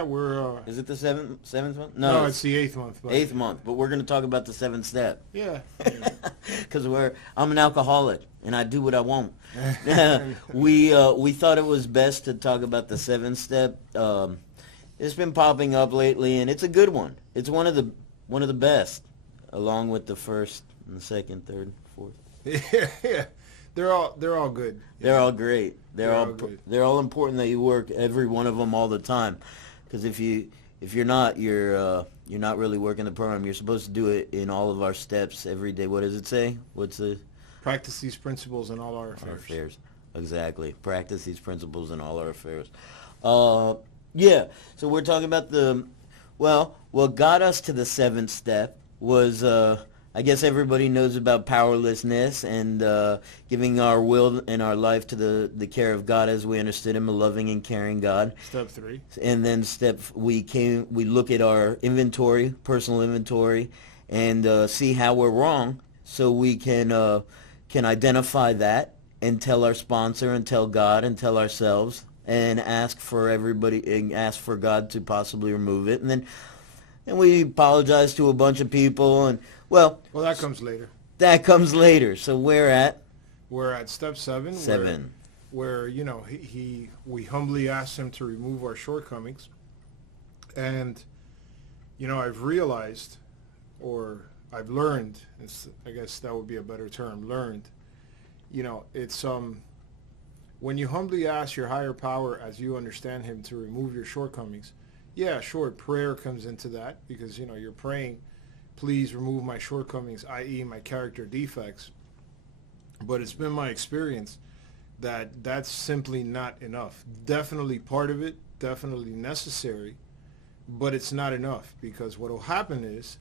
Yeah, we're... Is it the seventh month? No, it's the 8th month. But, 8th month, but we're going to talk about the 7th step. Yeah. Because I'm an alcoholic, and I do what I want. We thought it was best to talk about the 7th step. It's been popping up lately, and it's a good one. It's one of the best, along with the first and the second, third, fourth. Yeah. They're all good. They're all great. They're all good. They're all important that you work every one of them all the time. Because if you're not, you're not really working the program. You're supposed to do it in all of our steps every day. What does it say? What's the... Practice these principles in all our affairs. Exactly. Practice these principles in all our affairs. Yeah. So we're talking about what got us to the 7th step was, I guess everybody knows about powerlessness and giving our will and our life to the care of God as we understood Him, a loving and caring God. Step 3. And then we look at our inventory, personal inventory, and see how we're wrong, so we can identify that and tell our sponsor and tell God and tell ourselves and ask for everybody and ask for God to possibly remove it. And then we apologize to a bunch of people and well, that comes later. That comes later. So we're at step 7. 7. Where we humbly ask Him to remove our shortcomings. And I've realized, or I've learned, I guess that would be a better term, learned. It's when you humbly ask your higher power as you understand Him to remove your shortcomings. Yeah, sure, prayer comes into that because you're praying, please remove my shortcomings, i.e. my character defects. But it's been my experience that that's simply not enough. Definitely part of it, definitely necessary, but it's not enough, because what will happen is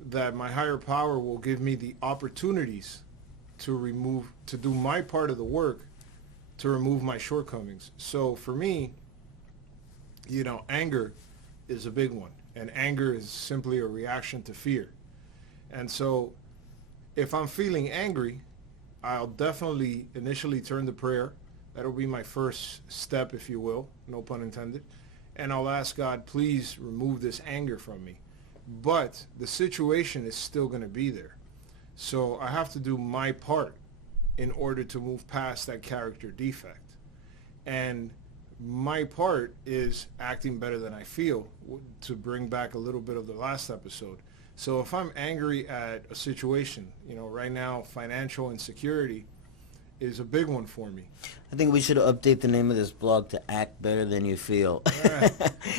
that my higher power will give me the opportunities to do my part of the work to remove my shortcomings. So for me, anger is a big one. And anger is simply a reaction to fear. And so if I'm feeling angry, I'll definitely initially turn to prayer. That'll be my first step, if you will, no pun intended. And I'll ask God, please remove this anger from me. But the situation is still going to be there. So I have to do my part in order to move past that character defect. And my part is acting better than I feel, to bring back a little bit of the last episode. So if I'm angry at a situation, right now financial insecurity is a big one for me. I think we should update the name of this blog to Act Better Than You Feel.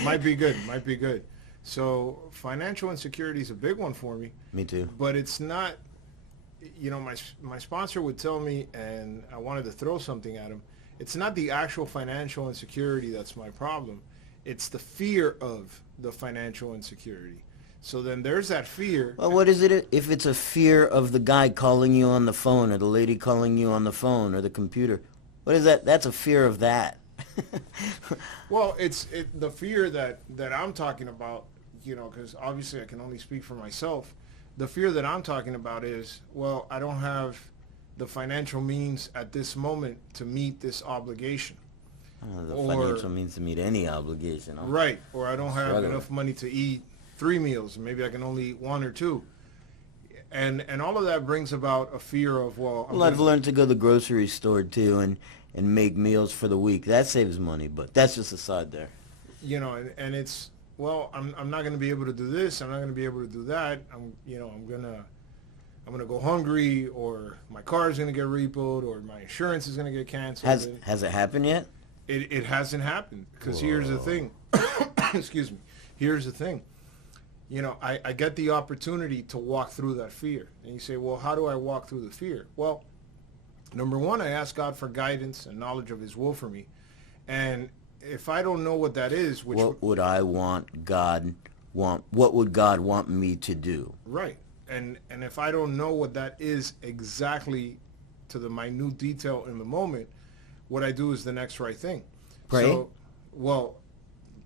Might be good. So financial insecurity is a big one for me. Me too. But it's not, my sponsor would tell me, and I wanted to throw something at him, it's not the actual financial insecurity that's my problem. It's the fear of the financial insecurity. So then there's that fear. Well, what is it if it's a fear of the guy calling you on the phone or the lady calling you on the phone or the computer? What is that? That's a fear of that. Well, it's the fear that I'm talking about, because obviously I can only speak for myself. The fear that I'm talking about is, well, I don't have the financial means at this moment to meet this obligation. Financial means to meet any obligation. Right. Or I don't have enough money to eat 3 meals. Maybe I can only eat 1 or 2. And all of that brings about a fear of, I've learned to go to the grocery store too and make meals for the week. That saves money, but that's just aside there. And it's, I'm not going to be able to do this. I'm not going to be able to do that. I'm going to go hungry, or my car is going to get repoed, or my insurance is going to get canceled. Has it happened yet? It hasn't happened, because here's the thing. Excuse me. Here's the thing. I get the opportunity to walk through that fear. And you say, well, how do I walk through the fear? Well, number one, I ask God for guidance and knowledge of His will for me. And if I don't know what that is, what would God want me to do? Right. And if I don't know what that is exactly to the minute detail in the moment, what I do is the next right thing. Pray? So,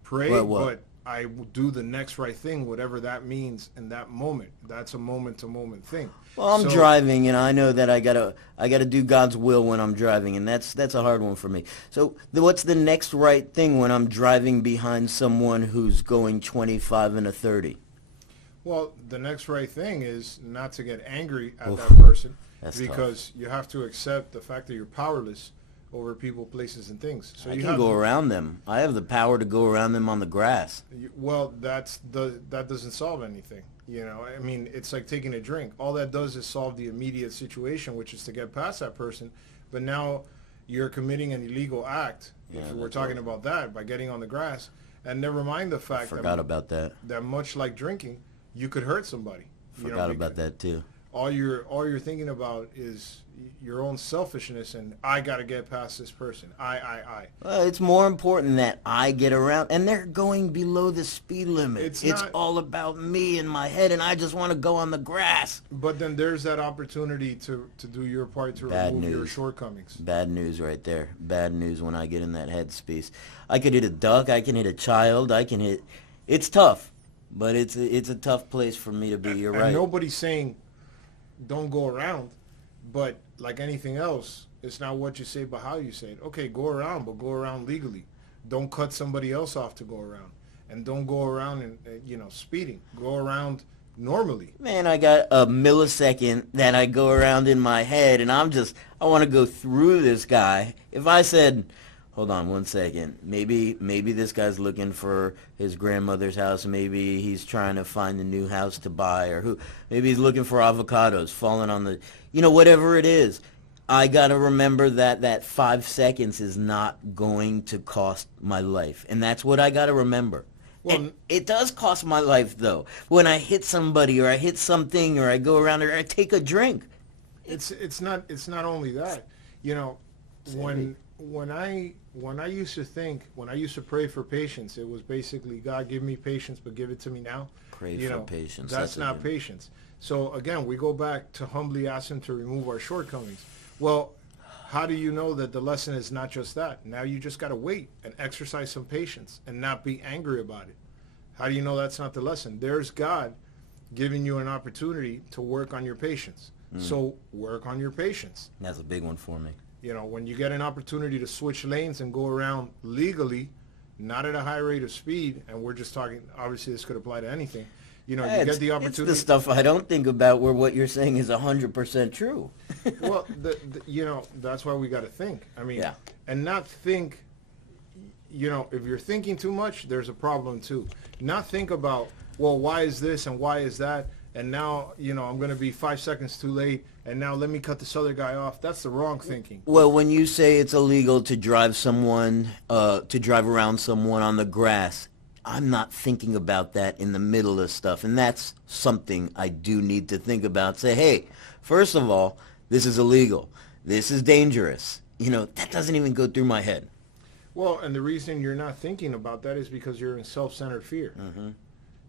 pray, what? I will do the next right thing, whatever that means in that moment. That's a moment-to-moment thing. Well, I'm driving, and I know that I gotta do God's will when I'm driving, and that's a hard one for me. So, what's the next right thing when I'm driving behind someone who's going 25 and a 30? Well, the next right thing is not to get angry at Oof, that person, that's because you have to accept the fact that you're powerless over people, places, and things. So I you can have go around them. I have the power to go around them on the grass. Well, that doesn't solve anything. You know, I mean, it's like taking a drink. All that does is solve the immediate situation, which is to get past that person. But now you're committing an illegal act, if we're talking about that, by getting on the grass. And never mind the fact Forgot about that. that much like drinking, you could hurt somebody. Forgot about that too. All you're thinking about is your own selfishness, and I got to get past this person. I. Well, it's more important that I get around, and they're going below the speed limit. It's all about me in my head, and I just want to go on the grass. But then there's that opportunity to do your part to remove your shortcomings. Bad news right there. Bad news when I get in that headspace. I could hit a duck. I can hit a child. It's tough, but it's a tough place for me to be. You're right. And nobody's saying don't go around, but like anything else, it's not what you say but how you say it. Okay, go around, but go around legally. Don't cut somebody else off to go around, and don't go around and speeding. Go around normally. Man, I got a millisecond that I go around in my head, and I want to go through this guy. If I said, hold on 1 second, maybe this guy's looking for his grandmother's house, maybe he's trying to find a new house to buy, or maybe he's looking for avocados falling on the, whatever it is. I got to remember that 5 seconds is not going to cost my life, and that's what I got to remember. Well, and it does cost my life, though, when I hit somebody, or I hit something, or I go around, or I take a drink. It's not only that. When I used to pray for patience, it was basically, God, give me patience, but give it to me now. Pray for patience. That's not patience. So again, we go back to humbly ask him to remove our shortcomings. Well, how do you know that the lesson is not just that? Now you just got to wait and exercise some patience and not be angry about it. How do you know that's not the lesson? There's God giving you an opportunity to work on your patience. So work on your patience. That's a big one for me. When you get an opportunity to switch lanes and go around legally, not at a high rate of speed, and we're just talking, obviously this could apply to anything, you get the opportunity. It's the stuff I don't think about where what you're saying is 100% true. Well, that's why we got to think. I mean, and not think, if you're thinking too much, there's a problem too. Not think about, well, why is this and why is that? And now, I'm going to be 5 seconds too late, and now let me cut this other guy off. That's the wrong thinking. Well, when you say it's illegal to drive around someone on the grass, I'm not thinking about that in the middle of stuff. And that's something I do need to think about. Say, hey, first of all, this is illegal. This is dangerous. That doesn't even go through my head. Well, and the reason you're not thinking about that is because you're in self-centered fear. Mm-hmm.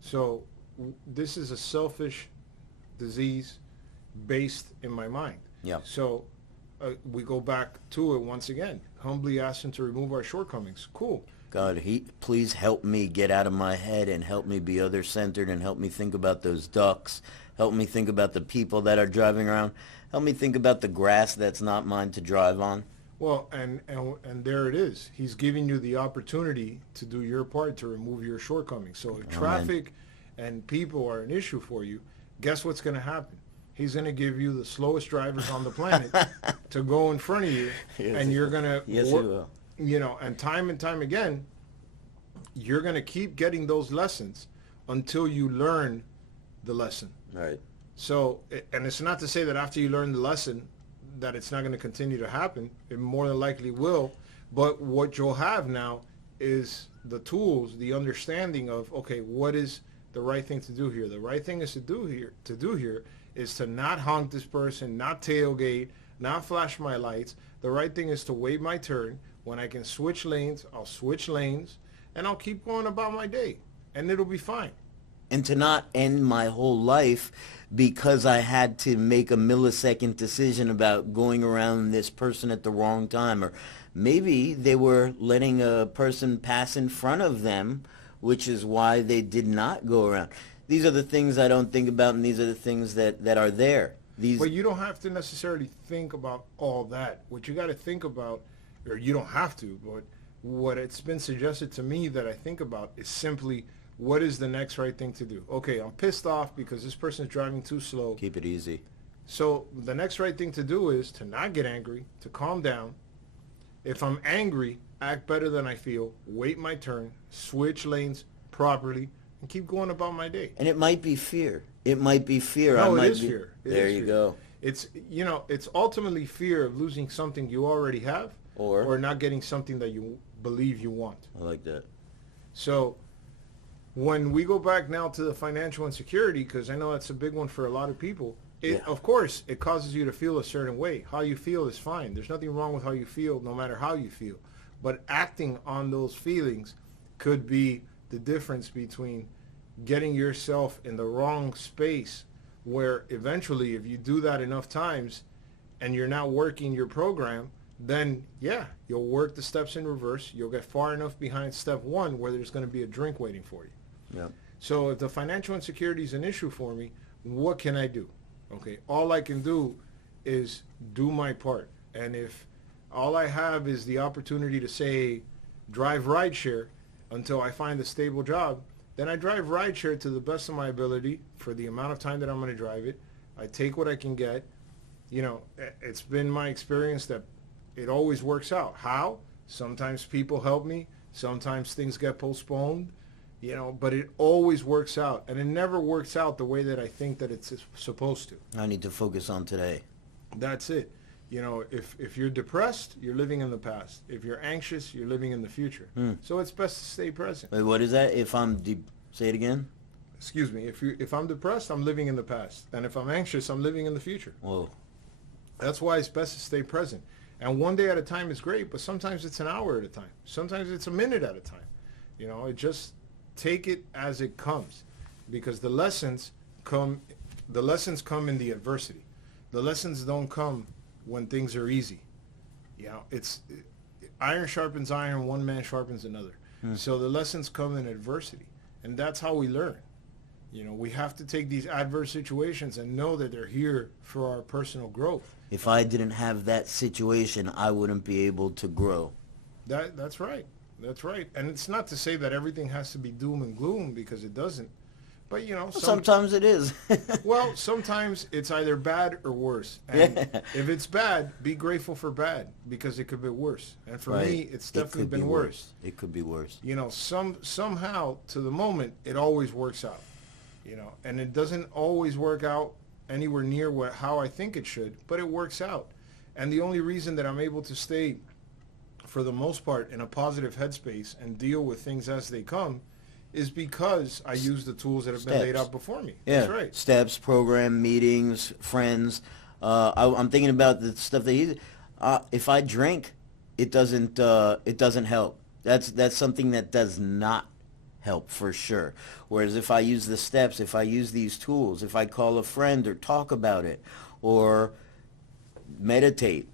So this is a selfish disease based in my mind. Yeah. So we go back to it once again. Humbly ask him to remove our shortcomings. Cool. God, please help me get out of my head and help me be other-centered and help me think about those ducks. Help me think about the people that are driving around. Help me think about the grass that's not mine to drive on. Well, and there it is. He's giving you the opportunity to do your part to remove your shortcomings. So if traffic and people are an issue for you, guess what's going to happen? He's going to give you the slowest drivers on the planet to go in front of you, and you're going to, he will. And time again, you're going to keep getting those lessons until you learn the lesson. Right. So, and it's not to say that after you learn the lesson that it's not going to continue to happen. It more than likely will. But what you'll have now is the tools, the understanding of, okay, what is the right thing to do here? The right thing is to do here is to not honk this person, not tailgate, not flash my lights. The right thing is to wait my turn. When I can switch lanes, I'll switch lanes, and I'll keep going about my day, and it'll be fine. And to not end my whole life because I had to make a millisecond decision about going around this person at the wrong time. Or maybe they were letting a person pass in front of them which is why they did not go around. These are the things I don't think about, and these are the things that are there. But you don't have to necessarily think about all that. What you got to think about, or you don't have to, but what it's been suggested to me that I think about is simply what is the next right thing to do. Okay, I'm pissed off because this person is driving too slow. Keep it easy. So the next right thing to do is to not get angry, to calm down. If I'm angry, act better than I feel, wait my turn, switch lanes properly, and keep going about my day. And it might be fear. It might be fear. No, it is fear. There you go. It's, it's ultimately fear of losing something you already have or not getting something that you believe you want. I like that. So when we go back now to the financial insecurity, because I know that's a big one for a lot of people, of course, it causes you to feel a certain way. How you feel is fine. There's nothing wrong with how you feel, no matter how you feel. But acting on those feelings could be the difference between getting yourself in the wrong space, where eventually, if you do that enough times and you're not working your program, then you'll work the steps in reverse. You'll get far enough behind step one where there's going to be a drink waiting for you. Yep. So if the financial insecurity is an issue for me, what can I do? Okay, all I can do is do my part. And if all I have is the opportunity to, say, drive rideshare until I find a stable job, then I drive rideshare to the best of my ability for the amount of time that I'm going to drive it. I take what I can get. It's been my experience that it always works out. How? Sometimes people help me. Sometimes things get postponed. But it always works out. And it never works out the way that I think that it's supposed to. I need to focus on today. That's it. If you're depressed, you're living in the past. If you're anxious, you're living in the future. So it's best to stay present. Wait, what is that? If I'm say it again? Excuse me. If I'm depressed, I'm living in the past. And if I'm anxious, I'm living in the future. Whoa. That's why it's best to stay present. And one day at a time is great, but sometimes it's an hour at a time. Sometimes it's a minute at a time. It just take it as it comes, because the lessons come in the adversity. The lessons don't come when things are easy. It's iron sharpens iron, one man sharpens another. So the lessons come in adversity, and that's how we learn. We have to take these adverse situations and know that they're here for our personal growth. If I didn't have that situation, I wouldn't be able to grow. That's right. That's right. And it's not to say that everything has to be doom and gloom, because it doesn't. But, sometimes it is. Well, sometimes it's either bad or worse. And if it's bad, be grateful for bad, because it could be worse. And for me, it's definitely been worse. It could be worse. Somehow, to the moment, it always works out. And it doesn't always work out anywhere near how I think it should, but it works out. And the only reason that I'm able to stay, for the most part, in a positive headspace and deal with things as they come is because I use the tools that have been laid out before me. Yeah. That's right. Steps, program, meetings, friends. I'm thinking about the stuff that if I drink, it doesn't help. That's something that does not help for sure. Whereas if I use the steps, if I use these tools, if I call a friend or talk about it, or meditate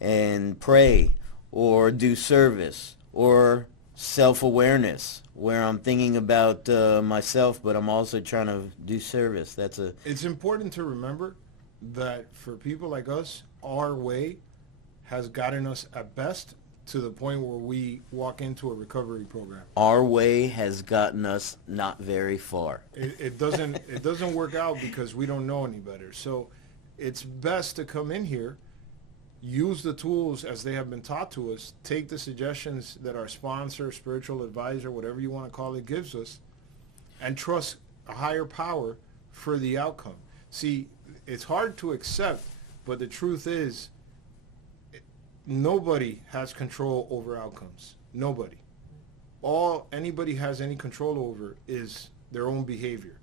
and pray, or do service, or self-awareness, where I'm thinking about myself, but I'm also trying to do service. It's important to remember that for people like us, our way has gotten us at best to the point where we walk into a recovery program. Our way has gotten us not very far. It doesn't work out because we don't know any better. So it's best to come in here, use the tools as they have been taught to us, take the suggestions that our sponsor, spiritual advisor, whatever you want to call it, gives us, and trust a higher power for the outcome. See, it's hard to accept, but the truth is, nobody has control over outcomes. Nobody. All anybody has any control over is their own behavior.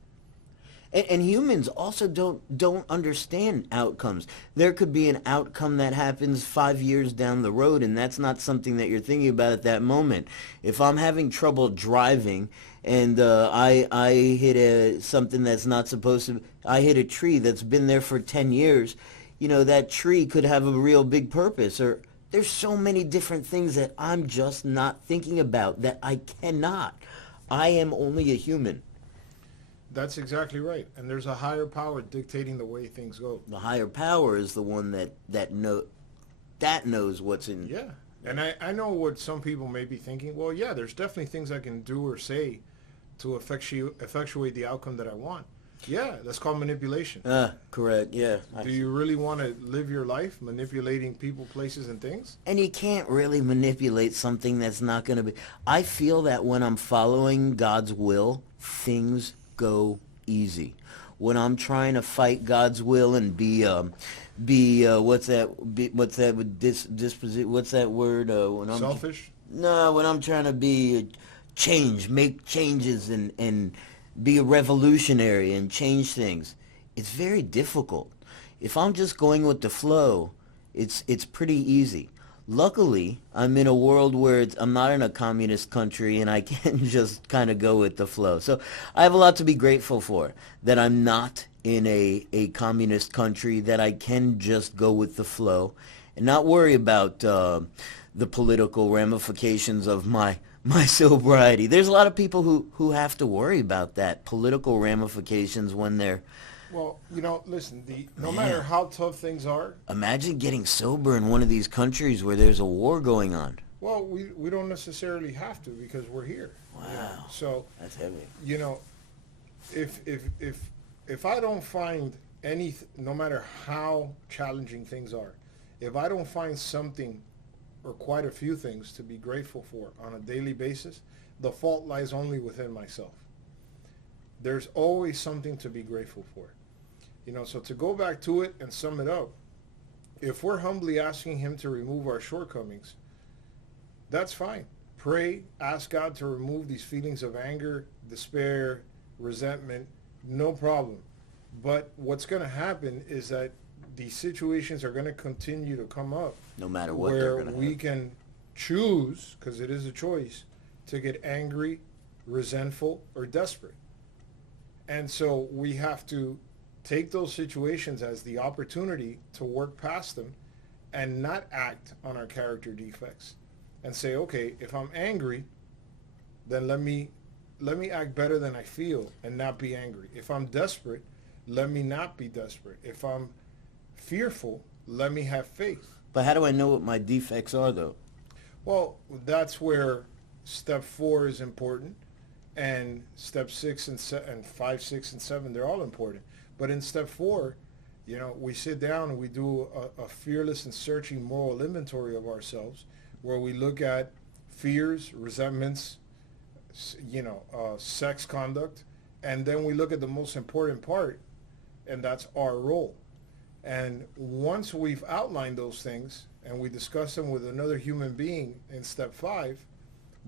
And humans also don't understand outcomes. There could be an outcome that happens 5 years down the road, and that's not something that you're thinking about at that moment. If I'm having trouble driving and I hit something that's not supposed to, I hit a tree that's been there for 10 years, that tree could have a real big purpose. Or there's so many different things that I'm just not thinking about that I cannot. I am only a human. That's exactly right. And there's a higher power dictating the way things go. The higher power is the one that knows what's in. Yeah. And I know what some people may be thinking. Well, yeah, there's definitely things I can do or say to effectuate the outcome that I want. Yeah, that's called manipulation. Correct. Yeah. Do you really want to live your life manipulating people, places, and things? And you can't really manipulate something that's not going to be. I feel that when I'm following God's will, things go easy. When I'm trying to fight God's will and be what's that with disposition? What's that word? When I'm Selfish? No, when I'm trying to make changes and be a revolutionary and change things, it's very difficult. If I'm just going with the flow, it's pretty easy. Luckily, I'm in a world where I'm not in a communist country and I can just kind of go with the flow. So I have a lot to be grateful for, that I'm not in a communist country, that I can just go with the flow and not worry about the political ramifications of my sobriety. There's a lot of people who have to worry about that, political ramifications when they're... Well, listen, no matter how tough things are... Imagine getting sober in one of these countries where there's a war going on. Well, we don't necessarily have to because we're here. Wow. So, that's heavy. If I don't find no matter how challenging things are, if I don't find something or quite a few things to be grateful for on a daily basis, the fault lies only within myself. There's always something to be grateful for. So to go back to it and sum it up, if we're humbly asking him to remove our shortcomings, that's fine. Pray, ask God to remove these feelings of anger, despair, resentment, no problem. But what's going to happen is that these situations are going to continue to come up. No matter what they're going to where we can choose, because it is a choice, to get angry, resentful, or desperate. And so we have to take those situations as the opportunity to work past them and not act on our character defects and say, okay, if I'm angry, then let me act better than I feel and not be angry. If I'm desperate, let me not be desperate. If I'm fearful, let me have faith. But how do I know what my defects are, though? Well, that's where step 4 is important. And step 6 and 5, 6, and 7, they're all important. But in step 4, we sit down and we do a fearless and searching moral inventory of ourselves, where we look at fears, resentments, sex conduct, and then we look at the most important part, and that's our role. And once we've outlined those things and we discuss them with another human being in step 5,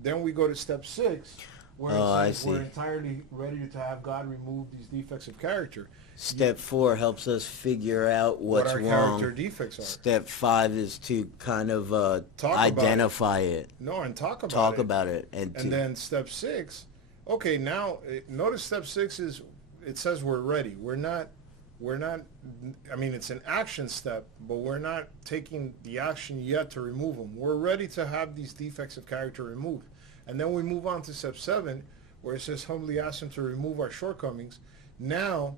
then we go to step 6. Where it says we're entirely ready to have God remove these defects of character. Step 4 helps us figure out what's what our wrong. Character defects are. Step 5 is to kind of identify it. No, and talk about it. And then step 6, okay, now notice step 6 is, it says we're ready. We're not, I mean, it's an action step, but we're not taking the action yet to remove them. We're ready to have these defects of character removed. And then we move on to step 7, where it says humbly ask him to remove our shortcomings. Now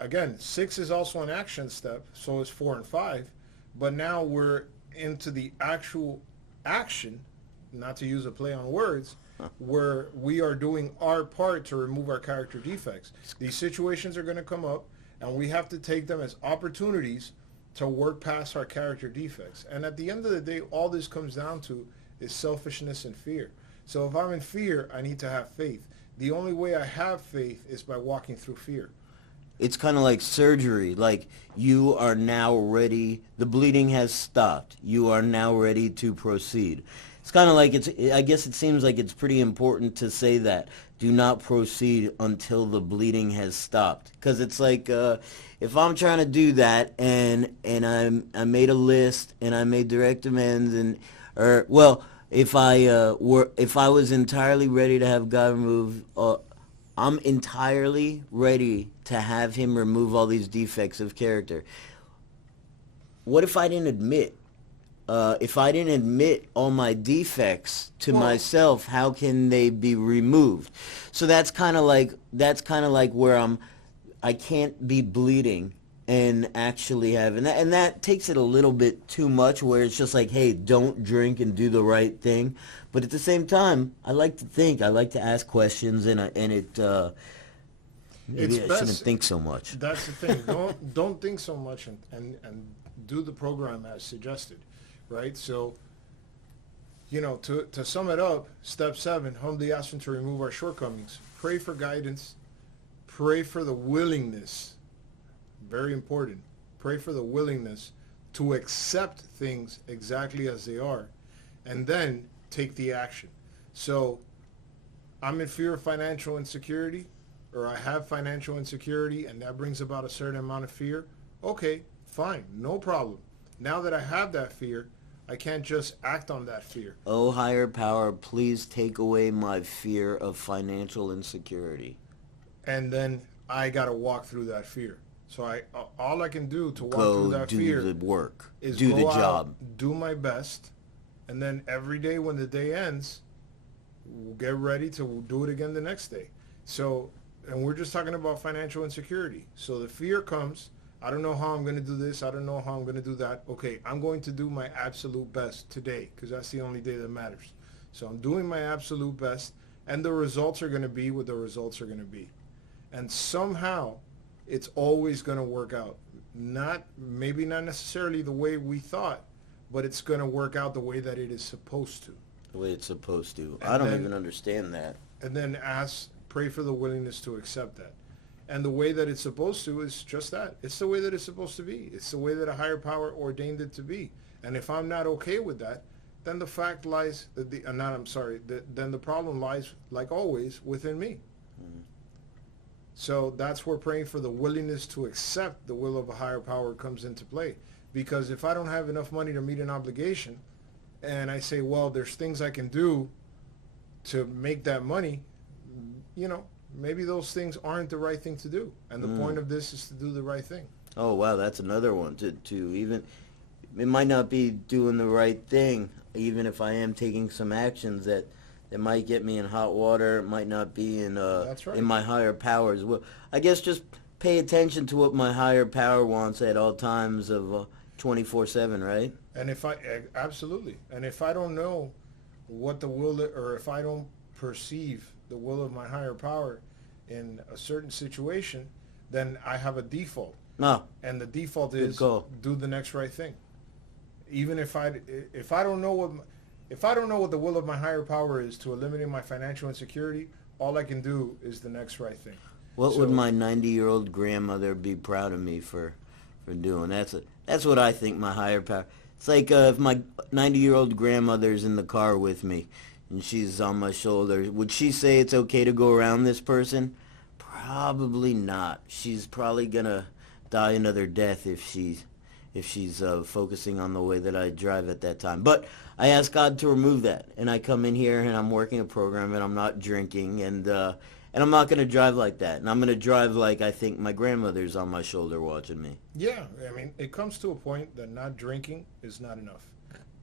again, 6 is also an action step, so is 4 and 5. But now we're into the actual action, not to use a play on words, where we are doing our part to remove our character defects. These situations are going to come up, and we have to take them as opportunities to work past our character defects. And at the end of the day, all this comes down to is selfishness and fear. So if I'm in fear, I need to have faith. The only way I have faith is by walking through fear. It's kind of like surgery. Like, you are now ready. The bleeding has stopped. You are now ready to proceed. It's kind of like, I guess it seems like it's pretty important to say that. Do not proceed until the bleeding has stopped. Because it's like, if I'm trying to do that and I made a list and I made direct amends if I was entirely ready to have God remove, I'm entirely ready to have him remove all these defects of character. What if I didn't admit if I didn't admit all my defects to Well- myself, how can they be removed? So that's kind of like where I can't be bleeding and actually have, and that takes it a little bit too much, where it's just like, hey, don't drink and do the right thing. But at the same time, I like to think, I like to ask questions, and maybe It's I best- shouldn't think so much. That's the thing. Don't think so much, and do the program as suggested, right? So, to sum it up, step 7, humbly ask Him to remove our shortcomings. Pray for guidance. Pray for the willingness. Very important. Pray for the willingness to accept things exactly as they are, and then take the action. So, I'm in fear of financial insecurity, or I have financial insecurity, and that brings about a certain amount of fear. Okay, fine, no problem. Now that I have that fear, I can't just act on that fear. Oh, higher power, please take away my fear of financial insecurity. And then I got to walk through that fear. So all I can do to walk Go through that do fear the work. is Do go the out, job. do my best, and then every day when the day ends, we'll get ready to do it again the next day. So, and we're just talking about financial insecurity. So the fear comes, I don't know how I'm going to do this, I don't know how I'm going to do that. Okay, I'm going to do my absolute best today, because that's the only day that matters. So I'm doing my absolute best, and the results are going to be what the results are going to be. And somehow, it's always going to work out. Maybe not necessarily the way we thought, but it's going to work out the way that it is supposed to. The way it's supposed to. And I don't then- even understand that. And then pray for the willingness to accept that. And the way that it's supposed to is just that. It's the way that it's supposed to be. It's the way that a higher power ordained it to be. And if I'm not okay with that, then the fact lies, then the problem lies, like always, within me. So that's where praying for the willingness to accept the will of a higher power comes into play. Because if I don't have enough money to meet an obligation, and I say, well, there's things I can do to make that money, maybe those things aren't the right thing to do. And the point of this is to do the right thing. Oh, wow, that's another one. To even, it might not be doing the right thing, even if I am taking some actions that might get me in hot water. It might not be That's right. in my higher power as well. I guess just pay attention to what my higher power wants at all times of 24/7, right? And absolutely. And if I don't know what the will, or if I don't perceive the will of my higher power in a certain situation, then I have a default. No. And the default Good is call. do the next right thing. Even if I don't know what the will of my higher power is to eliminate my financial insecurity, all I can do is the next right thing. What would my 90-year-old grandmother be proud of me for doing? That's what I think my higher power. It's like if my 90-year-old grandmother's in the car with me and she's on my shoulder, would she say it's okay to go around this person? Probably not. She's probably gonna die another death if she's focusing on the way that I drive at that time. But I ask God to remove that, and I come in here and I'm working a program and I'm not drinking, and I'm not going to drive like that, and I'm going to drive like I think my grandmother's on my shoulder watching me. Yeah, I mean, it comes to a point that not drinking is not enough.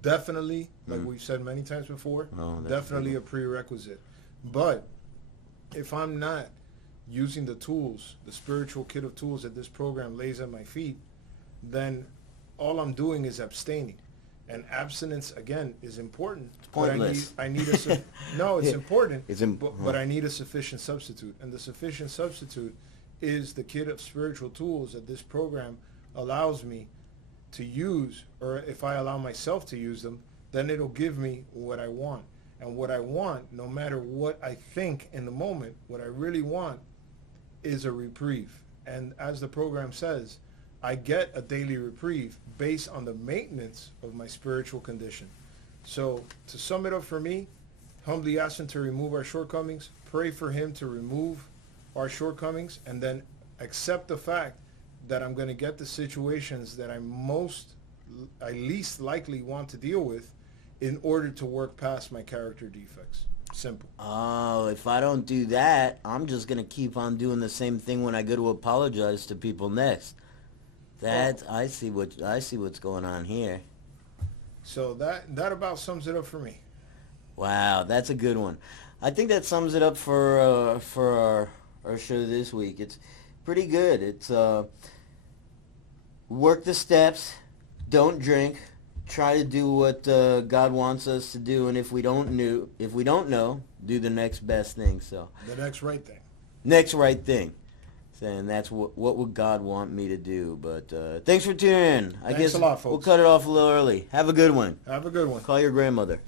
Definitely, like we've said many times before, definitely a prerequisite. But if I'm not using the tools, the spiritual kit of tools that this program lays at my feet, then all I'm doing is abstaining. And abstinence, again, is important. It's pointless. But I need no, it's important, It's but I need a sufficient substitute. And the sufficient substitute is the kit of spiritual tools that this program allows me to use, or if I allow myself to use them, then it'll give me what I want. And what I want, no matter what I think in the moment, what I really want is a reprieve. And as the program says, I get a daily reprieve based on the maintenance of my spiritual condition. So to sum it up for me, humbly ask Him to remove our shortcomings, pray for Him to remove our shortcomings, and then accept the fact that I'm going to get the situations that I least likely want to deal with in order to work past my character defects. Simple. Oh, if I don't do that, I'm just going to keep on doing the same thing when I go to apologize to people next. I see what's going on here. So that about sums it up for me. Wow, that's a good one. I think that sums it up for our show this week. It's pretty good. It's work the steps, don't drink, try to do what God wants us to do, and if we don't know, do the next best thing. So The next right thing. next right thing. And that's what would God want me to do. But thanks for tuning in. I Thanks guess a lot, we'll folks. cut it off a little early. Have a good one. Have a good one. Call your grandmother.